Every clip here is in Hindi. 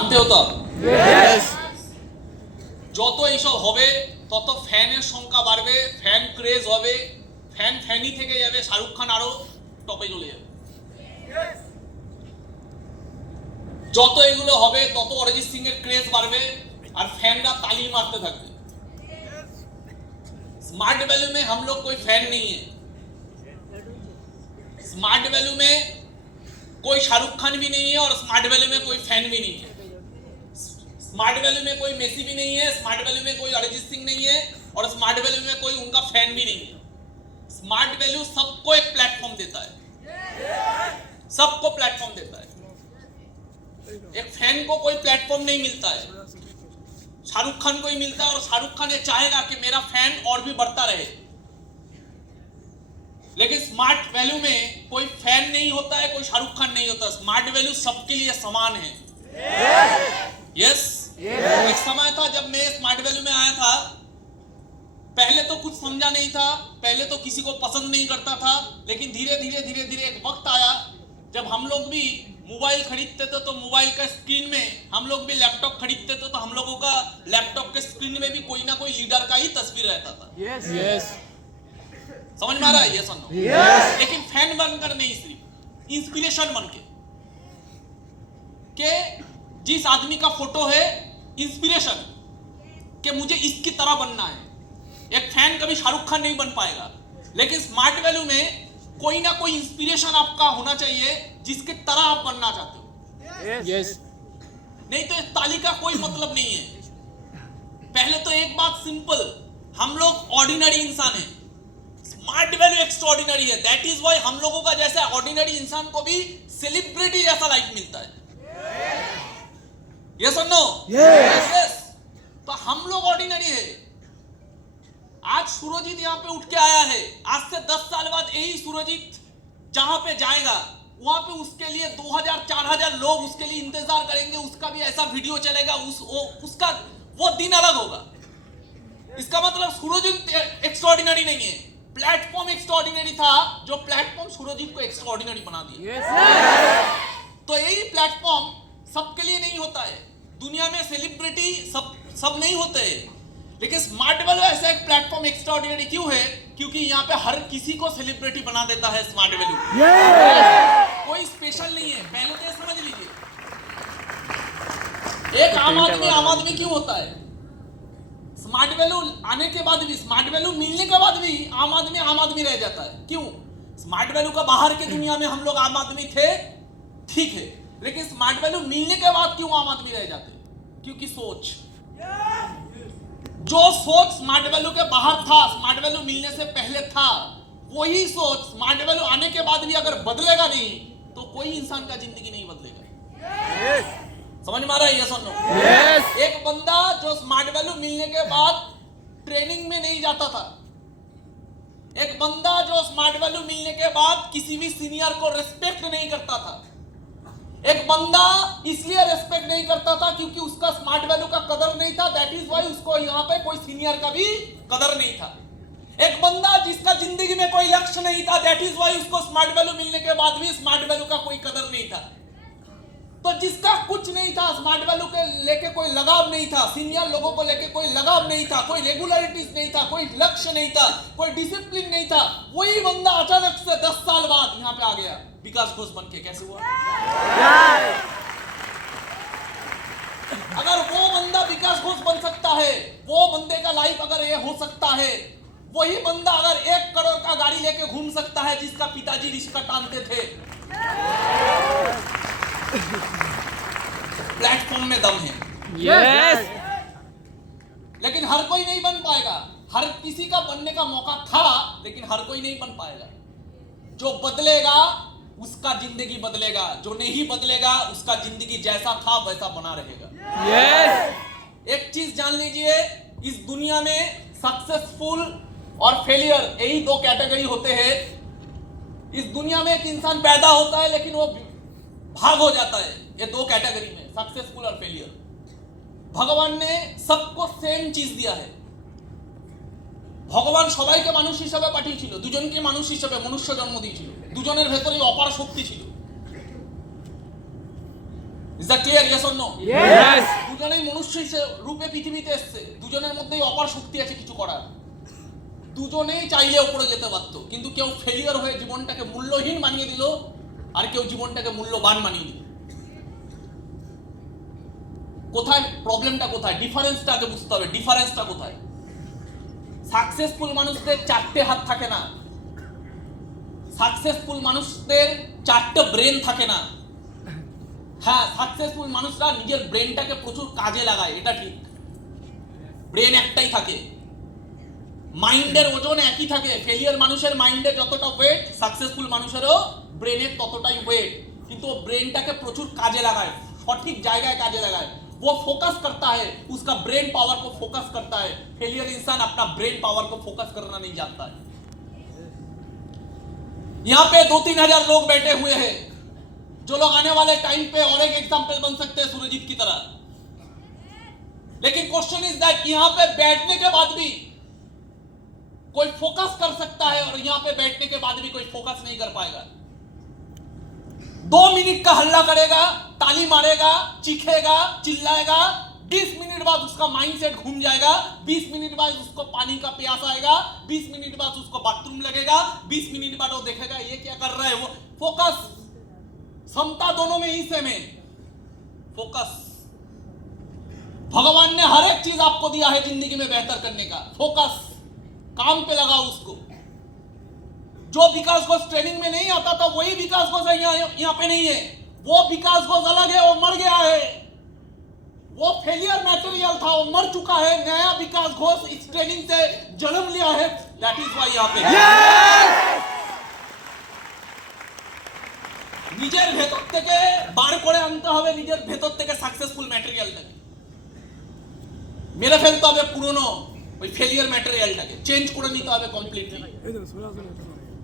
মানতে হতো যত এইসব হবে তত ফ্যানের সংখ্যা বাড়বে, ফ্যান ক্রেজ হবে, ফ্যানি থেকে যাবে, শাহরুখ খান আরো টপে চলে যাবে। যত এগুলো হবে তত অরিজিৎ সিং এর ক্রেজ বাড়বে और फैनरा ताली मारते থাকবে। स्मार्ट वैल्यू में हम लोग कोई फैन नहीं है। स्मार्ट वैल्यू में कोई शाहरुख खान भी नहीं है और स्मार्ट वैल्यू में कोई फैन भी नहीं है। स्मार्ट वैल्यू में कोई मेसी भी नहीं है, स्मार्ट वैल्यू में कोई अरिजीत सिंह नहीं है और स्मार्ट वैल्यू में कोई उनका फैन भी नहीं है। स्मार्ट वैल्यू सबको एक प्लेटफॉर्म देता है, सबको प्लेटफॉर्म देता है। एक फैन को कोई प्लेटफॉर्म नहीं मिलता है, शाहरुख खान को ही मिलता है और शाहरुख खान ये चाहेगा कि मेरा फैन और भी बढ़ता रहे। लेकिन स्मार्ट वैल्यू में कोई फैन नहीं होता है, कोई शाहरुख खान नहीं होता। स्मार्ट वैल्यू सबके लिए समान है। यस एक समय था जब मैं स्मार्ट वैल्यू में आया था, पहले तो कुछ समझा नहीं था, पहले तो किसी को पसंद नहीं करता था, लेकिन धीरे धीरे धीरे धीरे एक वक्त आया जब हम लोग भी मोबाइल खरीदते थे तो मोबाइल का स्क्रीन में, हम लोग भी लैपटॉप खरीदते थे तो हम लोगों का लैपटॉप के स्क्रीन में भी कोई ना कोई लीडर का ही तस्वीर रहता था। यस समझ में आ रहा है ये सुनो? लेकिन फैन बनकर नहीं, सिर्फ इंस्पिरेशन बन के जिस आदमी का फोटो है इंस्पिरेशन कि मुझे इसकी तरह बनना है। एक फैन कभी शाहरुख खान नहीं बन पाएगा, लेकिन स्मार्ट वैल्यू में कोई ना कोई इंस्पिरेशन आपका होना चाहिए जिसके तरह आप बनना चाहते हो। यस नहीं तो इस ताली का कोई मतलब नहीं है। पहले तो एक बात सिंपल, हम लोग ऑर्डिनरी इंसान हैं, स्मार्ट वैल्यू एक्स्ट्राऑर्डिनरी है। दैट इज व्हाई हम लोगों का जैसा ऑर्डिनरी इंसान को भी सेलिब्रिटी जैसा लाइफ मिलता है। यस और नो? यस। तो हम लोग ऑर्डिनरी है। आज सूरजीत यहाँ पे उठ के आया है, आज से 10 साल बाद यही सूरजीत जहां पे जाएगा वहां पे उसके लिए 2000-4000 लोग उसके लिए इंतजार करेंगे, उसका भी ऐसा वीडियो चलेगा, उसका वो दिन अलग होगा। इसका मतलब सूरजीत एक्स्ट्राऑर्डिनरी नहीं है, प्लेटफॉर्म एक्स्ट्राऑर्डिनरी था जो प्लेटफॉर्म सूरजीत को एक्स्ट्राऑर्डिनरी बना दिया। तो यही प्लेटफॉर्म सबके लिए नहीं होता है। दुनिया में सेलिब्रिटी सब नहीं होते हैं, लेकिन स्मार्ट वैल्यू ऐसा एक प्लेटफॉर्म एक्स्ट्राऑर्डिनरी क्यों है? क्योंकि यहाँ पे हर किसी को सेलिब्रिटी बना देता है स्मार्ट वैल्यू। कोई स्पेशल नहीं है। पहले तो समझ लीजिए, एक आम आदमी क्यों होता है? स्मार्ट वैल्यू आने के बाद भी, स्मार्ट वैल्यू मिलने के बाद भी आम आदमी रह जाता है। क्यों? स्मार्ट वैल्यू का बाहर के दुनिया में हम लोग आम आदमी थे, ठीक है, लेकिन स्मार्ट वैल्यू मिलने के बाद क्यों आम आदमी रह जाते? क्योंकि सोच, जो सोच स्मार्ट वैल्यू के बाहर था, स्मार्ट वैल्यू मिलने से पहले था, वही सोच स्मार्ट वैल्यू आने के बाद भी अगर बदलेगा नहीं तो कोई इंसान का जिंदगी नहीं बदलेगा। समझ में आ रहा है? यस और नो? एक बंदा जो स्मार्ट वैल्यू मिलने के बाद ट्रेनिंग में नहीं जाता था, एक बंदा जो स्मार्ट वैल्यू मिलने के बाद किसी भी सीनियर को रिस्पेक्ट नहीं करता था, एक बंदा इसलिए रेस्पेक्ट नहीं करता था क्योंकि उसका स्मार्ट वैल्यू का कदर नहीं था। दैट इज व्हाई उसको यहाँ पे कोई सीनियर का भी कदर नहीं था। एक बंदा जिसका जिंदगी में कोई लक्ष्य नहीं था, दैट इज व्हाई उसको स्मार्ट वैल्यू मिलने के बाद भी स्मार्ट वैल्यू का कोई कदर नहीं था। तो जिसका कुछ नहीं था, स्मार्ट वैल्यू के लेके कोई लगाव नहीं था, सीनियर लोगों को लेके कोई लगाव नहीं था, कोई रेगुलरिटीज नहीं था, कोई लक्ष्य नहीं था, कोई डिसिप्लिन नहीं था, वही बंदा अचानक से 10 साल बाद यहाँ पे आ गया विकास घोष बन के। कैसे हुआ? अगर वो बंदा विकास घोष बन सकता है, वो बंदे का लाइफ अगर ये हो सकता है, वही बंदा अगर 1 करोड़ का गाड़ी लेके घूम सकता है जिसका पिताजी रिक्शा टांगते थे। प्लेटफॉर्म में दम है। यस लेकिन हर कोई नहीं बन पाएगा। हर किसी का बनने का मौका था, लेकिन हर कोई नहीं बन पाएगा। जो बदलेगा उसका जिंदगी बदलेगा, जो नहीं बदलेगा उसका जिंदगी जैसा था वैसा बना रहेगा। एक चीज जान लीजिए, इस दुनिया में सक्सेसफुल और फेलियर यही 2 कैटेगरी होते हैं। इस दुनिया में एक इंसान पैदा होता है लेकिन वो भाग हो जाता है। ये 2 कैटेगरी में, सक्सेसफुल और फेलियर। भगवान ने सबको सेम चीज दिया है। ভগবান সবাইকে মানুষ হিসেবে পাঠিয়েছিল, দুজনকে মানুষ হিসেবে মনুষ্য জন্ম দিয়েছিল, দুজনের ভেতরেই অপার শক্তি ছিল। Is that clear? Yes or no? Yes. দুজনেই মনুষ্য রূপে পৃথিবীতে এসেছে, দুজনের মধ্যেই অপার শক্তি আছে কিছু করার, দুজনেই চাইলে উপরে যেতে পারতো, কিন্তু কেউ ফেলিয়ার হয়ে জীবনটাকে মূল্যহীন বানিয়ে দিল, আর কেউ জীবনটাকে মূল্যবান বানিয়ে দিল। কোথায় প্রবলেমটা, কোথায় ডিফারেন্সটা আগে বুঝতে হবে। ডিফারেন্সটা কোথায়? সাকসেসফুল মানুষদের চারটে হাত থাকে না, সাকসেসফুল মানুষদের চারটে ব্রেন থাকে না। হ্যাঁ, সাকসেসফুল মানুষরা নিজের ব্রেনটাকে প্রচুর কাজে লাগায়, এটা ঠিক। ব্রেন একটাই থাকে, মাইন্ডের ওজন একই থাকে। ফেলিয়ার মানুষের মাইন্ডে যতটা ওয়েট, সাকসেসফুল মানুষেরও ব্রেনের ততটাই ওয়েট, কিন্তু ও ব্রেনটাকে প্রচুর কাজে লাগায়, সঠিক জায়গায় কাজে লাগায়। वो फोकस करता है, उसका ब्रेन पावर को फोकस करता है। फेलियर इंसान अपना ब्रेन पावर को फोकस करना नहीं जानता है। यहां पे 2-3 हजार लोग बैठे हुए हैं, जो लोग आने वाले टाइम पे और एक एग्जाम्पल बन सकते हैं सूरजीत की तरह। लेकिन क्वेश्चन इज दैट यहां पे बैठने के बाद भी कोई फोकस कर सकता है, और यहां पे बैठने के बाद भी कोई फोकस नहीं कर पाएगा। 2 मिनट का हल्ला करेगा, ताली मारेगा, चीखेगा, चिल्लाएगा, 20 मिनट बाद उसका माइंडसेट घूम जाएगा, 20 मिनट बाद उसको पानी का प्यास आएगा, 20 मिनट बाद उसको बाथरूम लगेगा, 20 मिनट बाद वो देखेगा ये क्या कर रहा है। वो फोकस, क्षमता दोनों में ही सेम है, फोकस। भगवान ने हर एक चीज आपको दिया है जिंदगी में बेहतर करने का, फोकस, काम पे लगाओ उसको। जो विकास घोष ट्रेनिंग में नहीं आता था, वही विकास घोष यहाँ पे नहीं है। वो विकास घोष अलग है, वो मर गया है। वो फेलियर मटेरियल था, वो मर चुका है। नया विकास घोष इस ट्रेनिंग से जन्म लिया है, दैट इज वाई यहाँ पे। নিজের ভেতর থেকে বার করে আনতে হবে, নিজের ভেতর থেকে সাকসেসফুল ম্যাটেরিয়ালটাকে মেরে ফেলতে হবে, পুরনো ওই ফেলিয়ার ম্যাটেরিয়ালটাকে চেঞ্জ করে নিতে হবে কমপ্লিটলি।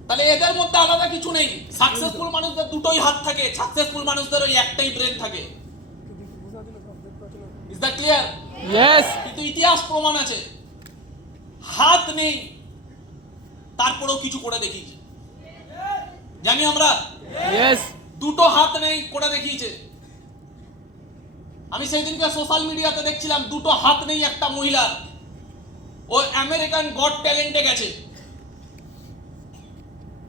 তাহলে এদের মধ্যে আলাদা কিছু নেই। সাকসেসফুল মানুষদের দুটোই হাত থাকে, সাকসেসফুল মানুষদের ওই একটাই ব্রেন থাকে। Is that clear? Yes. কিন্তু ইতিহাস প্রমাণ আছে, হাত নেই তারপরেও কিছু করে দেখিয়েছে। জানি আমরা Yes. দুটো হাত নেই করে দেখিয়েছে। আমি সেই দিনকে সোশ্যাল মিডিয়াতে দেখছিলাম, দুটো হাত নেই একটা মহিলা, ও আমেরিকান গড ট্যালেন্টে গেছে,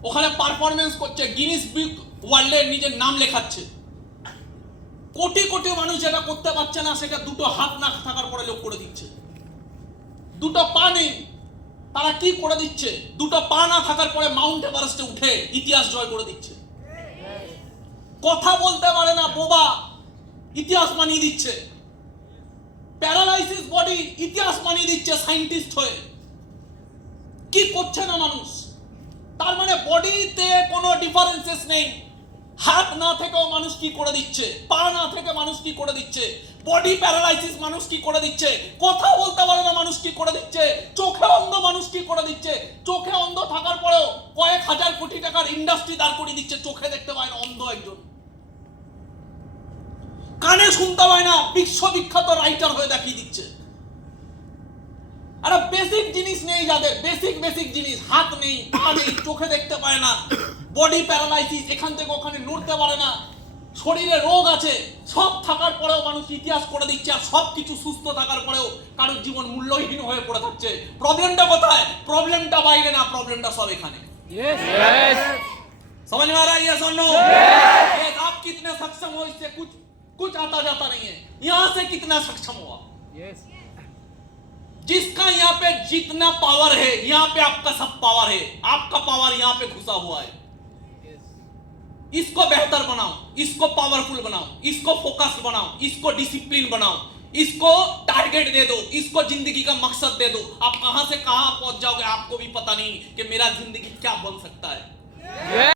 ওখানে পারফরমেন্স করছে, গিনিস বুক ওয়ার্ল্ডে নিজের নাম লেখাচ্ছে। কোটি কোটি মানুষ যেটা করতে পারছে না, সেটা দুটো হাত না থাকার পরে লোক করে দিচ্ছে। দুটো পা নেই, তারা কি করে দিচ্ছে? দুটো পা না থাকার পরে মাউন্ট এভারেস্টে উঠে ইতিহাস জয় করে দিচ্ছে। কথা বলতে পারে না, বোবা, ইতিহাস বানিয়ে দিচ্ছে। প্যারালাইসিস বডি, ইতিহাস বানিয়ে দিচ্ছে সায়েন্টিস্ট হয়ে। কি করছে না মানুষ? তার মানে বডিতে কোনো ডিফারেন্সেস নেই। হাত না থেকেও মানুষ কি করে দিচ্ছে, পা না থেকে মানুষ কি করে দিচ্ছে, বডি প্যারালাইসিস মানুষ কি করে দিচ্ছে, কথা বলতে পারে না মানুষ কি করে দিচ্ছে, চোখে অন্ধ মানুষ কি করে দিচ্ছে। চোখে অন্ধ থাকার পরেও কয়েক হাজার কোটি টাকার ইন্ডাস্ট্রি দাঁড় করিয়ে দিচ্ছে, চোখে দেখতে পায় না, অন্ধ একজন। কানে শুনতে পায় না, বিশ্ববিখ্যাত রাইটার হয়ে দেখিয়ে দিচ্ছে। আরে বেসিক জিনিস নেই যাদের, বেসিক জিনিস, হাত নেই, পা নেই, চোখে দেখতে পায় না, বডি প্যারালাইসিস, এখান থেকে ওখানে নড়তে পারে না, শরীরে রোগ আছে, সব থাকার পরেও মানুষ ইতিহাস করে দিচ্ছে। আর সব কিছু সুস্থ থাকার পরেও কারোর জীবন মূল্যহীন হয়ে পড়ে থাকছে। প্রবলেমটা কোথায়? প্রবলেমটা বাইরে না, প্রবলেমটা সব এখানে। Yes. Yes. समझ में आ रहा है? यस और नो? आप कितने सक्षम हो, इससे कुछ आता जाता नहीं है। यहां से कितना सक्षम हुआ, Yes. जिसका यहाँ पे जितना पावर है, यहाँ पे आपका सब पावर है, आपका पावर यहाँ पे घुसा हुआ है। इसको बेहतर बनाओ, इसको पावरफुल बनाओ, इसको फोकस बनाओ, इसको डिसिप्लिन बनाओ, इसको टारगेट दे दो, इसको जिंदगी का मकसद दे दो। आप कहां से कहां पहुंच जाओगे आपको भी पता नहीं कि मेरा जिंदगी क्या बन सकता है। Yes.